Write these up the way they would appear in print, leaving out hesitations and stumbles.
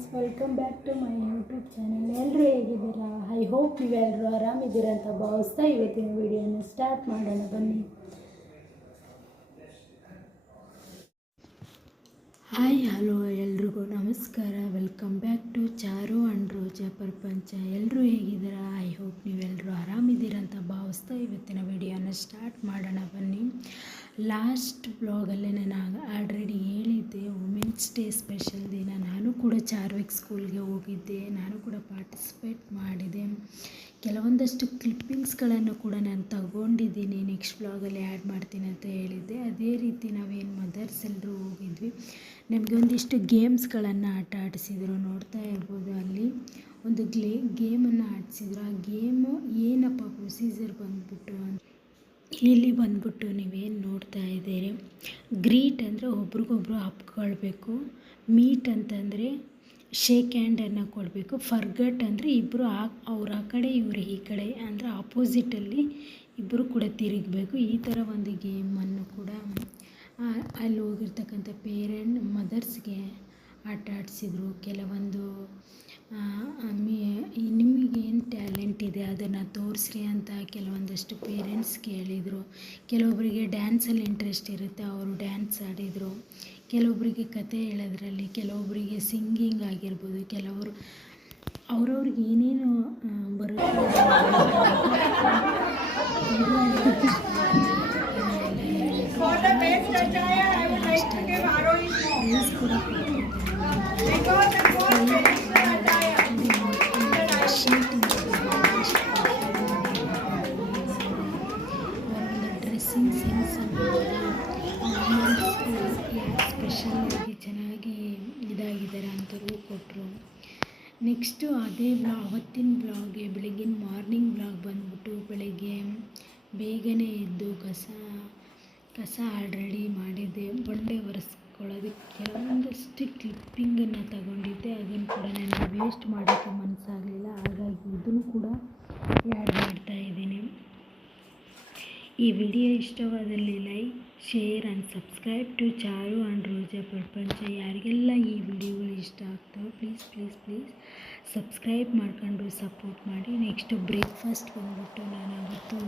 Friends, welcome back to my YouTube channel. ಎಲ್ಲರೂ ಹೇಗಿದ್ದೀರಾ? I hope ನೀವೆಲ್ಲರೂ ಆರಾಮಿದ್ದೀರಾ ಅಂತ ಭಾವಿಸ್ತಾ ಇವತ್ತಿನ ವಿಡಿಯೋನ ಸ್ಟಾರ್ಟ್ ಮಾಡೋಣ ಬನ್ನಿ. ಹಾಯ್ ಹಲೋ ಎಲ್ರಿಗೂ ನಮಸ್ಕಾರ. Welcome back to Charu and Roja Prapancha. ಎಲ್ಲರೂ ಹೇಗಿದ್ದೀರಾ? ಐ ಹೋಪ್ ನೀವೆಲ್ಲರೂ ಆರಾಮಿದ್ದೀರಾ ಅಂತ ಭಾವಿಸ್ತಾ ಇವತ್ತಿನ ವಿಡಿಯೋನ ಸ್ಟಾರ್ಟ್ ಮಾಡೋಣ ಬನ್ನಿ. ಲಾಸ್ಟ್ ಬ್ಲಾಗಲ್ಲೇ ನಾನು ಆಲ್ರೆಡಿ ಹೇಳಿದ್ದೆ, ವುಮೆನ್ಸ್ ಡೇ ಸ್ಪೆಷಲ್ ದಿನ ನಾನು ಕೂಡ ಚಾರ್ವಿಕ್ ಸ್ಕೂಲ್ಗೆ ಹೋಗಿದ್ದೆ. ನಾನು ಕೂಡ ಪಾರ್ಟಿಸಿಪೇಟ್ ಮಾಡಿದೆ. ಕೆಲವೊಂದಷ್ಟು ಕ್ಲಿಪ್ಪಿಂಗ್ಸ್ಗಳನ್ನು ಕೂಡ ನಾನು ತಗೊಂಡಿದ್ದೀನಿ. ನೆಕ್ಸ್ಟ್ ಬ್ಲಾಗಲ್ಲಿ ಆ್ಯಡ್ ಮಾಡ್ತೀನಿ ಅಂತ ಹೇಳಿದ್ದೆ. ಅದೇ ರೀತಿ ನಾವೇನು ಮದರ್ಸ್ ಎಲ್ಲರೂ ಹೋಗಿದ್ವಿ. ನಮಗೆ ಒಂದಿಷ್ಟು ಗೇಮ್ಸ್ಗಳನ್ನು ಆಟ ಆಡಿಸಿದ್ರು. ನೋಡ್ತಾ ಇರ್ಬೋದು, ಅಲ್ಲಿ ಒಂದು ಗೇಮನ್ನು ಆಡಿಸಿದ್ರು. ಆ ಗೇಮು ಏನಪ್ಪ ಪ್ರೊಸೀಜರ್ ಬಂದ್ಬಿಟ್ಟು ಇಲ್ಲಿ ಬಂದ್ಬಿಟ್ಟು ನೀವೇನು ನೋಡ್ತಾ ಇದ್ದೀರಿ, ಗ್ರೀಟ್ ಅಂದರೆ ಒಬ್ರಿಗೊಬ್ರು ಅಪ್ಕೊಳ್ಬೇಕು, ಮೀಟ್ ಅಂತಂದರೆ ಶೇಕ್ ಹ್ಯಾಂಡನ್ನು ಕೊಡಬೇಕು, ಫರ್ಗಟ್ ಅಂದರೆ ಇಬ್ಬರು ಅವ್ರು ಆ ಕಡೆ ಇವರು ಈ ಕಡೆ ಅಂದರೆ ಆಪೋಸಿಟಲ್ಲಿ ಇಬ್ಬರು ಕೂಡ ತಿರುಗಬೇಕು. ಈ ಥರ ಒಂದು ಗೇಮನ್ನು ಕೂಡ ಅಲ್ಲಿ ಹೋಗಿರ್ತಕ್ಕಂಥ ಮದರ್ಸ್ಗೆ ಆಟ ಆಡಿಸಿದ್ರು. ಕೆಲವೊಂದು ನಿಮಗೇನು ಟ್ಯಾಲೆಂಟ್ ಇದೆ ಅದನ್ನು ತೋರಿಸ್ರಿ ಅಂತ ಕೆಲವೊಂದಷ್ಟು ಪೇರೆಂಟ್ಸ್ ಕೇಳಿದರು. ಕೆಲವೊಬ್ಬರಿಗೆ ಡ್ಯಾನ್ಸಲ್ಲಿ ಇಂಟ್ರೆಸ್ಟ್ ಇರುತ್ತೆ, ಅವರು ಡ್ಯಾನ್ಸ್ ಆಡಿದರು. ಕೆಲವೊಬ್ಬರಿಗೆ ಕತೆ ಹೇಳೋದ್ರಲ್ಲಿ, ಕೆಲವೊಬ್ಬರಿಗೆ ಸಿಂಗಿಂಗ್ ಆಗಿರ್ಬೋದು, ಕೆಲವರು ಅವ್ರವ್ರಿಗೆ ಏನೇನು ಬರುತ್ತೆ ಕೂಡ ಡ್ರೆಸ್ಸಿಂಗ್ ಸೆನ್ಸ್ ಸ್ಪೆಷಲಾಗಿ ಚೆನ್ನಾಗಿ ಇದಾಗಿದ್ದಾರೆ ಅಂತಲೂ ಕೊಟ್ಟರು. ನೆಕ್ಸ್ಟು ಅದೇ ಅವತ್ತಿನ ಬ್ಲಾಗ್ಗೆ ಬೆಳಗಿನ ಮಾರ್ನಿಂಗ್ ಬ್ಲಾಗ್ ಬಂದ್ಬಿಟ್ಟು, ಬೆಳಗ್ಗೆ ಬೇಗನೆ ಎದ್ದು ಕಸ ಆಲ್ರೆಡಿ ಮಾಡಿದ್ದೆ. ಬಂಡೆ ಒರೆಸ್ಕೊಳ್ಳೋದಕ್ಕೆ ಕೆಲವೊಂದಷ್ಟು ಕ್ಲಿಪ್ಪಿಂಗನ್ನು ತಗೊಂಡಿದ್ದೆ. ಅದನ್ನು ಕೂಡ ನನಗೆ ವೇಸ್ಟ್ ಮಾಡೋಕ್ಕೆ ಮನಸ್ಸಾಗಲಿಲ್ಲ, ಹಾಗಾಗಿ ಇದನ್ನು ಕೂಡ ಆ್ಯಡ್ ಮಾಡ್ತಾಯಿದ್ದೀನಿ. ಈ ವಿಡಿಯೋ ಇಷ್ಟವಾದಲ್ಲಿ like, share and subscribe to Charu and Roja Prapancha. ಯಾರಿಗೆಲ್ಲ ಈ ವಿಡಿಯೋಗಳು ಇಷ್ಟ ಆಗ್ತಾವೆ ಪ್ಲೀಸ್ ಸಬ್ಸ್ಕ್ರೈಬ್ ಮಾಡ್ಕೊಂಡು ಸಪೋರ್ಟ್ ಮಾಡಿ. ನೆಕ್ಸ್ಟು ಬ್ರೇಕ್ಫಾಸ್ಟ್ ಬಂದ್ಬಿಟ್ಟು ನಾನು ಅವತ್ತು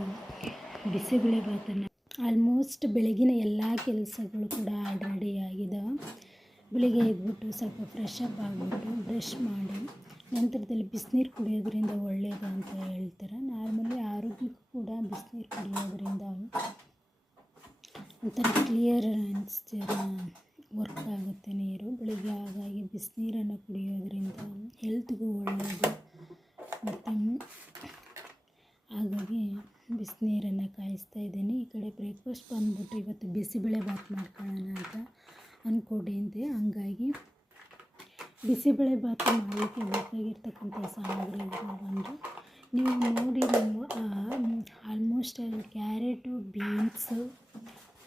ಬಿಸಿಬೇಳೆಭಾತನ್ನು ಆಲ್ಮೋಸ್ಟ್ ಬೆಳಗಿನ ಎಲ್ಲ ಕೆಲಸಗಳು ಕೂಡ ಆಲ್ರೆಡಿ ಆಗಿದ್ದಾವೆ. ಬೆಳಿಗ್ಗೆ ಎದ್ಬಿಟ್ಟು ಸ್ವಲ್ಪ ಫ್ರೆಶ್ ಅಪ್ ಆಗಿಬಿಟ್ಟು ಬ್ರಷ್ ಮಾಡಿ ನಂತರದಲ್ಲಿ ಬಿಸಿನೀರು ಕುಡಿಯೋದ್ರಿಂದ ಒಳ್ಳೆಯದು ಅಂತ ಹೇಳ್ತಾರೆ. ನಾರ್ಮಲಿ ಆರೋಗ್ಯಕ್ಕೂ ಕೂಡ ಬಿಸಿನೀರು ಕುಡಿಯೋದ್ರಿಂದ ಒಂಥರ ಕ್ಲಿಯರ್ ವರ್ಕ್ ಆಗುತ್ತೆ ನೀರು ಬೆಳಿಗ್ಗೆ. ಹಾಗಾಗಿ ಬಿಸಿನೀರನ್ನು ಕುಡಿಯೋದ್ರಿಂದ ಹೆಲ್ತ್ಗೂ ಒಳ್ಳೆಯದು. ಮತ್ತು ಹಾಗಾಗಿ ಬಿಸಿನೀರನ್ನು ಕಾಯಿಸ್ತಾ ಇದ್ದೀನಿ. ಈ ಕಡೆ ಬ್ರೇಕ್ಫಾಸ್ಟ್ ಬಂದ್ಬಿಟ್ಟು ಇವತ್ತು ಬಿಸಿಬೇಳೆಭಾತ್ ಮಾಡ್ಕೊಳ್ಳೋಣ ಅಂತ ಅಂದ್ಕೊಂಡಿದ್ದೆ. ಹಂಗಾಗಿ ಬಿಸಿಬೇಳೆಭಾತ್ ಮಾಡಲಿಕ್ಕೆ ಬೇಕಾಗಿರ್ತಕ್ಕಂಥ ಸಾಮಗ್ರಿಗಳು ಬಂದು ನೀವು ನೋಡಿ, ಆಲ್ಮೋಸ್ಟ್ ಅಲ್ಲಿ ಕ್ಯಾರೆಟು, ಬೀನ್ಸು,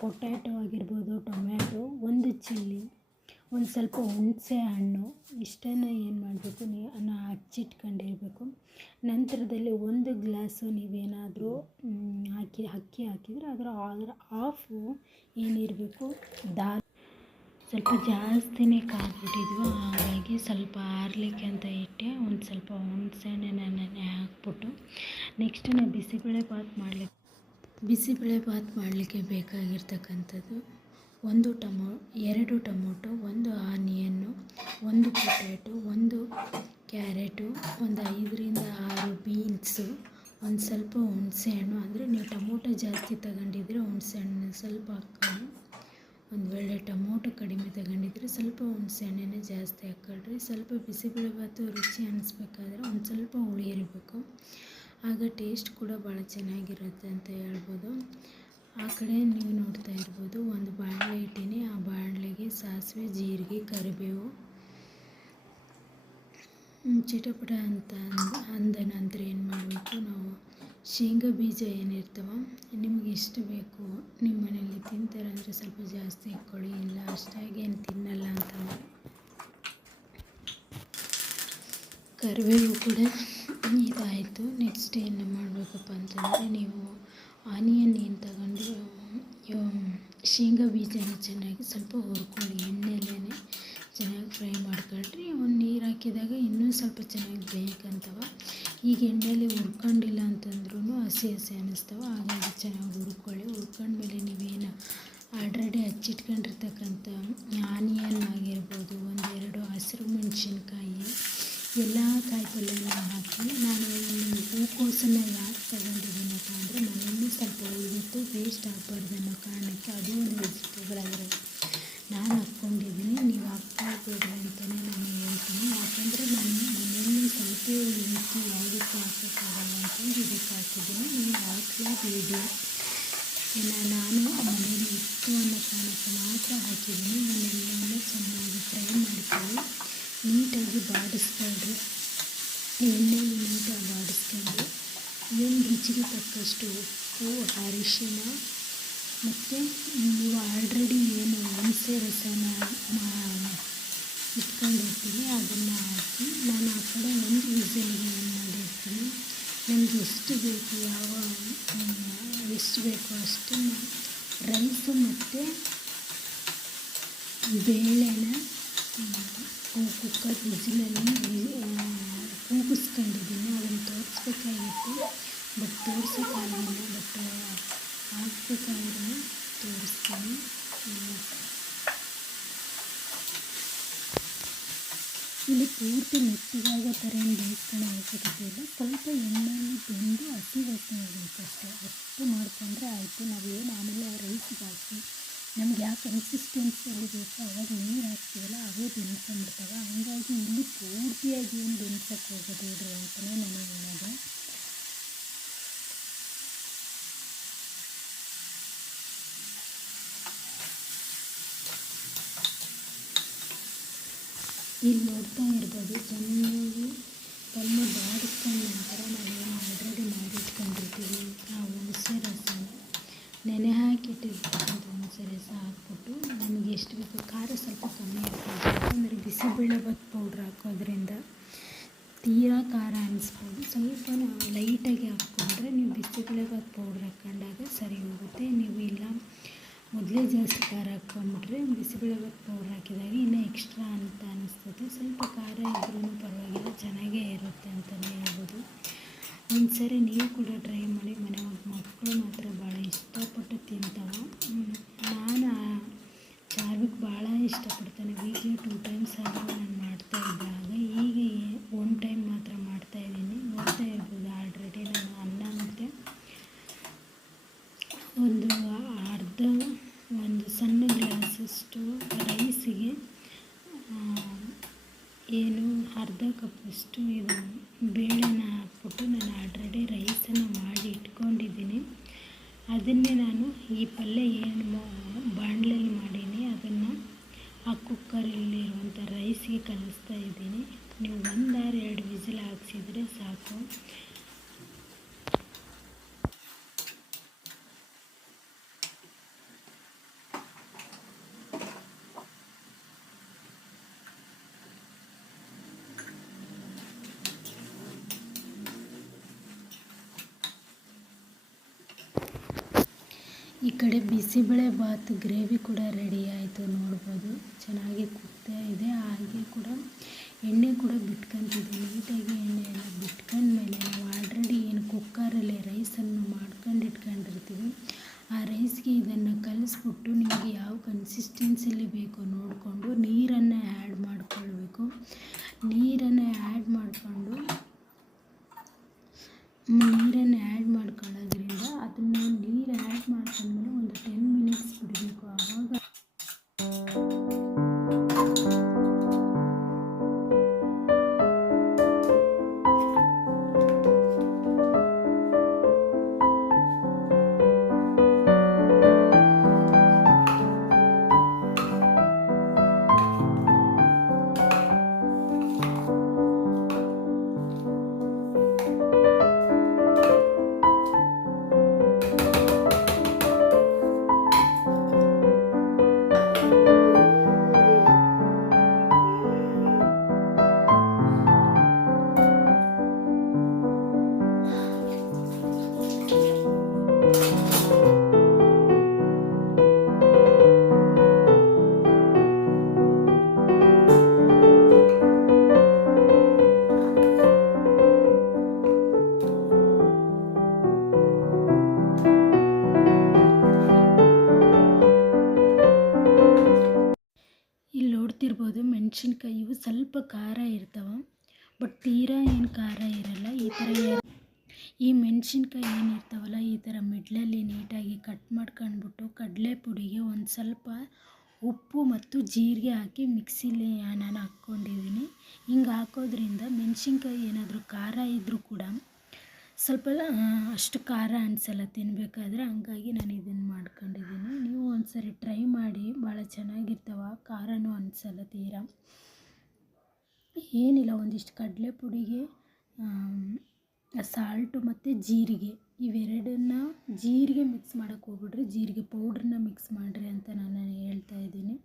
ಪೊಟ್ಯಾಟೊ ಆಗಿರ್ಬೋದು, ಟೊಮ್ಯಾಟೊ, ಒಂದು ಚಿಲ್ಲಿ, ಒಂದು ಸ್ವಲ್ಪ ಹುಣಸೆ ಹಣ್ಣು, ಇಷ್ಟನ್ನು ಏನು ಮಾಡಬೇಕು, ನೀವು ಹಚ್ಚಿಟ್ಕೊಂಡಿರಬೇಕು. ನಂತರದಲ್ಲಿ ಒಂದು ಗ್ಲಾಸು ನೀವೇನಾದರೂ ಅಕ್ಕಿ ಹಾಕಿದರೆ ಅದರ ಹಾಫು ಏನಿರಬೇಕು ದಾಲ್. ಸ್ವಲ್ಪ ಜಾಸ್ತಿನೇ ಕಾದ್ಬಿಟ್ಟಿದ್ವು, ಹಾಗಾಗಿ ಸ್ವಲ್ಪ ಆರಲಿಕ್ಕೆ ಅಂತ ಇಟ್ಟೆ. ಒಂದು ಸ್ವಲ್ಪ ಹುಣಸೆ ಹಣ್ಣನ್ನು ಹಾಕ್ಬಿಟ್ಟು ನೆಕ್ಸ್ಟ್ ನಾವು ಬಿಸಿಬೇಳೆಭಾತ್ ಮಾಡಲಿಕ್ಕೆ ಬೇಕಾಗಿರ್ತಕ್ಕಂಥದ್ದು 2 ಟೊಮೊಟೊ, 1 ಆನಿಯನ್ನು, 1 ಪೊಟ್ಯಾಟೊ, 1 ಕ್ಯಾರೆಟು, ಒಂದು 5ರಿಂದ 6 ಬೀನ್ಸು, ಒಂದು ಸ್ವಲ್ಪ ಹುಣಸೆ ಹಣ್ಣು. ಅಂದರೆ ನೀವು ಟೊಮೊಟೊ ಜಾಸ್ತಿ ತಗೊಂಡಿದ್ರೆ ಹುಣಸೆ ಹಣ್ಣು ಸ್ವಲ್ಪ ಹಾಕ್ಕೊಳ್ಳಿ. ಒಂದು ವೇಳೆ ಟೊಮೊಟೊ ಕಡಿಮೆ ತಗೊಂಡಿದ್ರೆ ಸ್ವಲ್ಪ ಹುಣಸೆ ಹಣ್ಣನ್ನೇ ಜಾಸ್ತಿ ಹಾಕ್ಕೊಳ್ರಿ. ಸ್ವಲ್ಪ ಬಿಸಿಬೇಳೆಭಾತು ರುಚಿ ಅನ್ನಿಸ್ಬೇಕಾದ್ರೆ ಒಂದು ಸ್ವಲ್ಪ ಹುಳಿ ಇರಬೇಕು, ಆಗ ಟೇಸ್ಟ್ ಕೂಡ ಭಾಳ ಚೆನ್ನಾಗಿರುತ್ತೆ ಅಂತ ಹೇಳ್ಬೋದು. ಆ ಕಡೆ ನೀವು ನೋಡ್ತಾ ಇರ್ಬೋದು, ಒಂದು ಬಾಣಲೆ ಇಟ್ಟೀನಿ. ಆ ಬಾಣಲೆಗೆ ಸಾಸಿವೆ, ಜೀರಿಗೆ, ಕರಿಬೇವು ಚಿಟಪಟ ಅಂತ ಅಂದ ನಂತರ ಏನು ಮಾಡಬೇಕು, ನಾವು ಶೇಂಗಾ ಬೀಜ ಏನಿರ್ತವೆ ನಿಮಗೆ ಎಷ್ಟು ಬೇಕು, ನಿಮ್ಮ ಮನೆಯಲ್ಲಿ ತಿಂತಾರೆ ಅಂದರೆ ಸ್ವಲ್ಪ ಜಾಸ್ತಿ ಇಟ್ಕೊಳ್ಳಿ, ಇಲ್ಲ ಅಷ್ಟಾಗಿ ಏನು ತಿನ್ನಲ್ಲ ಅಂತಂದರೆ ಕರಿಬೇವು ಕೂಡ ಇದಾಯಿತು. ನೆಕ್ಸ್ಟ್ ಏನು ಮಾಡಬೇಕಪ್ಪ ಅಂತಂದರೆ, ನೀವು ಆನಿಯನ್ ಏನು ತಗೊಂಡು ಶೇಂಗಾ ಬೀಜನ ಚೆನ್ನಾಗಿ ಸ್ವಲ್ಪ ಹುರ್ಕೊಳ್ಳಿ. ಎಣ್ಣೆಲೇ ಚೆನ್ನಾಗಿ ಫ್ರೈ ಮಾಡ್ಕೊಳ್ರಿ. ಒಂದು ನೀರು ಹಾಕಿದಾಗ ಇನ್ನೂ ಸ್ವಲ್ಪ ಚೆನ್ನಾಗಿ ಬೇಕಂತವ. ಈಗ ಎಣ್ಣೆಯಲ್ಲಿ ಹುರ್ಕೊಂಡಿಲ್ಲ ಅಂತಂದ್ರೂ ಹಸಿ ಹಸಿ ಅನ್ನಿಸ್ತವೆ. ಹಾಗಾಗಿ ಚೆನ್ನಾಗಿ ಹುರ್ಕೊಳ್ಳಿ. ಹುರ್ಕೊಂಡ್ಮೇಲೆ ನೀವೇನು ಆಲ್ರೆಡಿ ಹಚ್ಚಿಟ್ಕೊಂಡಿರ್ತಕ್ಕಂಥ ಆನಿಯನ್ ಆಗಿರ್ಬೋದು, ಒಂದೆರಡು ಹಸಿರು ಮೆಣಸಿನ್ಕಾಯಿ, ಎಲ್ಲ ಕಾಯಿ ಪಲ್ಯನ ಹಾಕಿ, ನಾನು ಇಲ್ಲಿ ಹೂಕೋಸನ್ನು ಯಾಕೆ ತಗೊಂಡಿದ್ದೀನಪ್ಪ ಅಂದರೆ ಮನೆಯಲ್ಲಿ ಸ್ವಲ್ಪ ಉಳಿದಿತ್ತು, ವೇಸ್ಟ್ ಆಗಬಾರ್ದು ಅನ್ನೋ ಕಾರಣಕ್ಕೆ ಅದು ಒಂದು ವೆಜಿಟೇಬಲ್ ಆಗಿರೋದು ನಾನು ಹಾಕ್ಕೊಂಡಿದ್ದೀನಿ. ನೀವು ಹಾಕ್ಕೊಳ್ಬೇಡ್ರಿ ಅಂತಲೇ ನಾನು ಹೇಳ್ತೀನಿ. ಯಾಕಂದರೆ ನಾನು ಮನೆಯಲ್ಲಿ ಸ್ವಲ್ಪ ಉಳಿದಿತ್ತು, ಯಾವುದಕ್ಕೂ ಹಾಕೋಕ್ಕಾಗಲ್ಲ ಅಂತಂದು ಇದಕ್ಕೆ ಹಾಕಿದ್ದೀನಿ. ನೀವು ಹಾಕಲೇಬೇಡಿ. ನಾನು ಮನೇಲಿ ಇತ್ತು ಅನ್ನೋ ಕಾರಣಕ್ಕೆ ಮಾತ್ರ ಹಾಕಿದ್ದೀನಿ. ನಾನೆಲ್ಲವನ್ನೂ ಚೆನ್ನಾಗಿ ಫ್ರೈ ಮಾಡ್ಕೊಳ್ಳಿ. ನೀಟಾಗಿ ಬಾಡಿಸ್ಕೊಳ್ರಿ. ಎಣ್ಣೆಯಲ್ಲಿ ನೀಟಾಗಿ ಬಾಡಿಸ್ಕೊಂಡು ಏನು ರುಚಿಗೆ ತಕ್ಕಷ್ಟು ಉಪ್ಪು, ಅರಿಶಿನ ಮತ್ತು ನೀವು ಆಲ್ರೆಡಿ ಏನು ಹುಣಸೆ ರಸನ ಇಟ್ಕೊಂಡಿರ್ತೀನಿ ಅದನ್ನು ಹಾಕಿ, ನಾನು ಆ ಕಡೆ ಒಂದು ವಿಸಲ್ಗೆ ಏನು ಮಾಡಿರ್ತೀನಿ. ನನಗೆ ಎಷ್ಟು ಬೇಕು ಎಷ್ಟು ಬೇಕೋ ಅಷ್ಟನ್ನು ರೈಸು ಮತ್ತು ಬೇಳೆನ ಕುಕ್ಕರ್ ವಿಸಿಲಲ್ಲಿ ಕೂಗಿಸ್ಕೊಂಡಿದ್ದೀನಿ. ಅದನ್ನು ತೋರಿಸ್ಬೇಕಾಗಿತ್ತು, ಬಟ್ ತೋರ್ಸೋಕ್ಕಾಗಲಿಲ್ಲ. ಬಟ್ ಹಾಕ್ಬೇಕಾದ್ರೆ ತೋರಿಸ್ತೀನಿ. ಇಲ್ಲಿ ಪೂರ್ತಿ ಮೆತ್ತಗಾಗೋ ಥರ ಏನು ಬೇಯಿಸ್ಕೊಳ್ಳೋ ಅವಶ್ಯಕತೆ ಇಲ್ಲ. ಸ್ವಲ್ಪ ಎಣ್ಣೆಯಲ್ಲಿ ಬೆಂದು ಹಸಿ ವಾಸನೆ ಹೋಗಬೇಕಷ್ಟೇ, ಅಷ್ಟು ಮಾಡಿಕೊಂಡ್ರೆ ಆಯಿತು. ನಾವೇನು ಆಮೇಲೆ ರೈಸಿಗೆ ಹಾಕಿ ನಮ್ಗೆ ಯಾವ ಕನ್ಸಿಸ್ಟೆನ್ಸಿಯಲ್ಲಿ ಬೇಕೋ ಅವಾಗ ನೀರು ಹಾಕ್ತೀವಲ್ಲ ಅವೇ ಬೆನ್ಕೊಂಡ್ಬಿಡ್ತವೆ. ಹಂಗಾಗಿ ಇಲ್ಲಿ ಪೂರ್ತಿಯಾಗಿ ಏನು ಬೆನ್ಸೋಕ್ಕೆ ಹೋಗೋದಿಡ್ರಿ ಅಂತಲೇ ನಾನು ಹೇಳೋದು. ಇಲ್ಲಿ ನೋಡ್ತಾ ಇರ್ಬೋದು, ಚೆನ್ನಾಗಿ ಪಲ್ಯ ಬಾಡಿಸ್ಕೊಂಡ ನಂತರ ನಾವೇನು ಆಲ್ರೆಡಿ ಮಾಡಿಟ್ಕೊಂಡಿರ್ತೀವಿ ಆ ಹುಣಸೆ ರಸನ ನೆನೆ ಹಾಕಿಟ್ಟಿರ್ತಕ್ಕಂಥ ಹುಣಸೆ ರಸ ಹಾಕ್ಬಿಟ್ಟು ನಮಗೆ ಎಷ್ಟು ಬೇಕು ಖಾರ ಸ್ವಲ್ಪ ಕಮ್ಮಿ ಹಾಕ್ಬೋದು. ಯಾಕಂದರೆ ಬಿಸಿಬೇಳೆಭಾತ್ ಪೌಡ್ರ್ ಹಾಕೋದ್ರಿಂದ ತೀರಾ ಖಾರ ಅನ್ನಿಸ್ಬೋದು. ಸ್ವಲ್ಪ ಲೈಟಾಗಿ ಹಾಕ್ಕೊಂಡ್ರೆ ನೀವು ಬಿಸಿಬೇಳೆಭಾತ್ ಪೌಡ್ರ್ ಹಾಕ್ಕೊಂಡಾಗ ಸರಿ ಹೋಗುತ್ತೆ. ನೀವು ಇಲ್ಲ ಮೊದಲೇ ಜಾಸ್ತಿ ಖಾರ ಹಾಕ್ಕೊಂಬಿಟ್ರೆ ಬಿಸಿಬೇಳೆಭಾತ್ ಪೌಡ್ರ್ ಹಾಕಿದಾಗ ಇನ್ನೂ ಎಕ್ಸ್ಟ್ರಾ ಅಂತ ಅನ್ನಿಸ್ತದೆ. ಸ್ವಲ್ಪ ಖಾರ ಇದ್ರೂ ಪರವಾಗಿಲ್ಲ, ಚೆನ್ನಾಗೇ ಇರುತ್ತೆ ಅಂತಲೇ ಹೇಳ್ಬೋದು. ಒಂದು ಸರಿ ನೀವು ಕೂಡ ಟ್ರೈ ಮಾಡಿ. ಮನೆ ಮಕ್ಕಳು ಮಾತ್ರ ಭಾಳ ಇಷ್ಟಪಟ್ಟು ತಿಂತಾವೆ. ನಾನು ಚಾರ್ವಿಕ್ ಭಾಳ ಇಷ್ಟಪಡ್ತಾನೆ. ವೀಕ್ಲಿ 2 times ಆದರೂ ನಾನು ಮಾಡ್ತಾಯಿದ್ದಾಗ ಈಗ 1 time ಮಾತ್ರ ಮಾಡ್ತಾಯಿದ್ದೀನಿ. ನೋಡ್ತಾ ಇರ್ಬೋದು ಆಲ್ರೆಡಿ ನಾನು ಅನ್ನ ಮತ್ತು ಒಂದು ಸಣ್ಣ ಗ್ಲಾಸಷ್ಟು ರೈಸಿಗೆ ಏನು ಅರ್ಧ ಕಪ್ಪಷ್ಟು ಇದು ಬೇಳೆನ ಹಾಕ್ಬಿಟ್ಟು ನಾನು ಆಲ್ರೆಡಿ ರೈಸನ್ನು ಮಾಡಿ ಇಟ್ಕೊಂಡಿದ್ದೀನಿ. ಅದನ್ನೇ ನಾನು ಈ ಪಲ್ಯ ಏನು ಬಾಣಲೆಯಲ್ಲಿ ಮಾಡೀನಿ ಅದನ್ನು ಆ ಕುಕ್ಕರಲ್ಲಿರುವಂಥ ರೈಸಿಗೆ ಕಲಿಸ್ತಾ ಇದ್ದೀನಿ. ನೀವು 1 or 2 ವಿಸಿಲ್ ಹಾಕ್ಸಿದ್ರೆ ಸಾಕು. ಈ ಕಡೆ ಬಿಸಿಬೇಳೆಭಾತ್ ಗ್ರೇವಿ ಕೂಡ ರೆಡಿ ಆಯಿತು. ನೋಡ್ಬೋದು ಚೆನ್ನಾಗಿ ಕುಗ್ತಾ ಇದೆ. ಹಾಗೆ ಕೂಡ ಎಣ್ಣೆ ಕೂಡ ಬಿಟ್ಕೊತಿದೆ. ನೀಟಾಗಿ ಎಣ್ಣೆ ಎಲ್ಲ ಬಿಟ್ಕೊಂಡ್ಮೇಲೆ ನಾವು ಆಲ್ರೆಡಿ ಏನು ಕುಕ್ಕರಲ್ಲಿ ರೈಸನ್ನು ಮಾಡ್ಕೊಂಡು ಇಟ್ಕೊಂಡಿರ್ತೀವಿ, ಆ ರೈಸ್ಗೆ ಇದನ್ನು ಕಲಿಸ್ಬಿಟ್ಟು ನಿಮಗೆ ಯಾವ ಕನ್ಸಿಸ್ಟೆನ್ಸಿಲಿ ಬೇಕೋ ನೋಡಿಕೊಂಡು ನೀರನ್ನು ಆ್ಯಡ್ ಮಾಡಿಕೊಳ್ಬೇಕು. ನೀರನ್ನು ಆ್ಯಡ್ ಮಾಡ್ಕೊಳ್ಳೋದ್ರಿಂದ ಅದನ್ನು ನೀರು ಆ್ಯಡ್ ಮಾಡ್ಕೊಂಡ್ಮೇಲೆ ಒಂದು 10 minutes ಬಿಡಬೇಕು. ಆವಾಗ ಮೆಣಸಿನ್ಕಾಯಿ ಇವು ಸ್ವಲ್ಪ ಖಾರ ಇರ್ತವೆ, ಬಟ್ ತೀರಾ ಏನು ಖಾರ ಇರಲ್ಲ. ಈ ಮೆಣಸಿನ್ಕಾಯಿ ಏನಿರ್ತಾವಲ್ಲ ಈ ಥರ ಮಿಡ್ಲಲ್ಲಿ ನೀಟಾಗಿ ಕಟ್ ಮಾಡ್ಕೊಂಡ್ಬಿಟ್ಟು ಕಡಲೆ ಪುಡಿಗೆ ಒಂದು ಸ್ವಲ್ಪ ಉಪ್ಪು ಮತ್ತು ಜೀರಿಗೆ ಹಾಕಿ ಮಿಕ್ಸಿಲಿ ನಾನು ಹಾಕ್ಕೊಂಡಿದ್ದೀನಿ. ಹಿಂಗೆ ಹಾಕೋದ್ರಿಂದ ಮೆಣಸಿನ್ಕಾಯಿ ಏನಾದರೂ ಖಾರ ಇದ್ದರೂ ಕೂಡ ಸ್ವಲ್ಪ ಅಷ್ಟು ಖಾರ ಅನಿಸಲ್ಲ ತಿನ್ನಬೇಕಾದ್ರೆ. ಹಂಗಾಗಿ ನಾನು ಇದನ್ನು ಮಾಡ್ಕೊಂಡಿದ್ದೀನಿ. ನೀವು ಒಂದು ಸರಿ ಟ್ರೈ ಮಾಡಿ, ಭಾಳ ಚೆನ್ನಾಗಿರ್ತವೆ, ಖಾರನೂ ಅನಿಸಲ್ಲ ತೀರಾ. ಏನಿಲ್ಲ, ಒಂದಿಷ್ಟು ಕಡಲೆ ಪುಡಿಗೆ ಸಾಲ್ಟು ಮತ್ತು ಜೀರಿಗೆ ಇವೆರಡನ್ನ ಜೀರಿಗೆ ಮಿಕ್ಸ್ ಮಾಡೋಕ್ಕೆ ಹೋಗ್ಬಿಡ್ರಿ, ಜೀರಿಗೆ ಪೌಡ್ರನ್ನ ಮಿಕ್ಸ್ ಮಾಡಿರಿ ಅಂತ ನಾನು ಹೇಳ್ತಾ ಇದ್ದೀನಿ.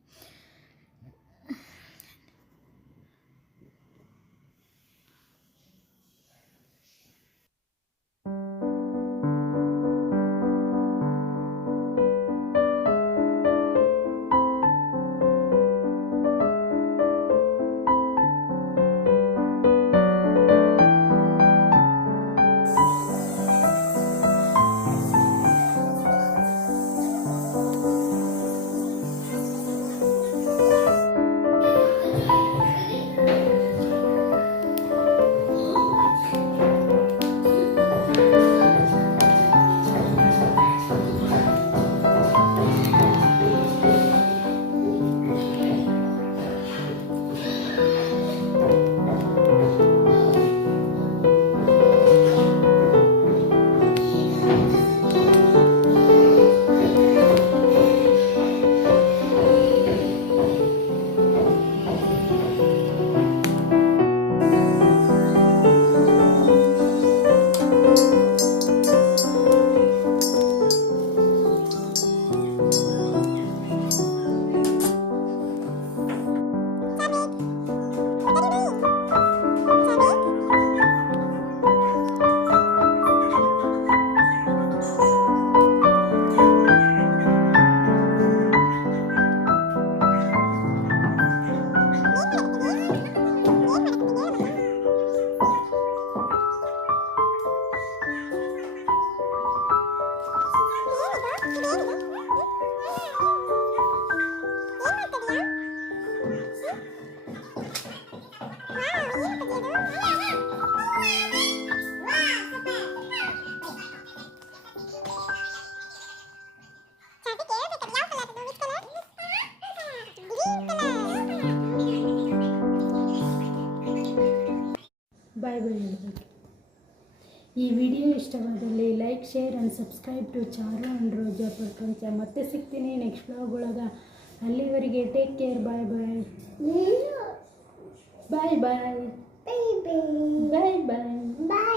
ಬಾಯ್ ಬಾಯ್ ಹೇಳಬೇಕು. ಈ ವಿಡಿಯೋ ಇಷ್ಟವಾದಲ್ಲಿ like, share and subscribe to Charu and Roja Prapancha. ಮತ್ತೆ ಸಿಗ್ತೀನಿ ನೆಕ್ಸ್ಟ್ ವ್ಲಾಗ್ ಒಳಗೆ. ಅಲ್ಲಿವರೆಗೆ ಟೇಕ್ ಕೇರ್. ಬಾಯ್ ಬಾಯ್ ಬಾಯ್ ಬಾಯ್ ಬಾಯ್ ಬಾಯ್ ಬಾಯ್ ಬಾಯ್.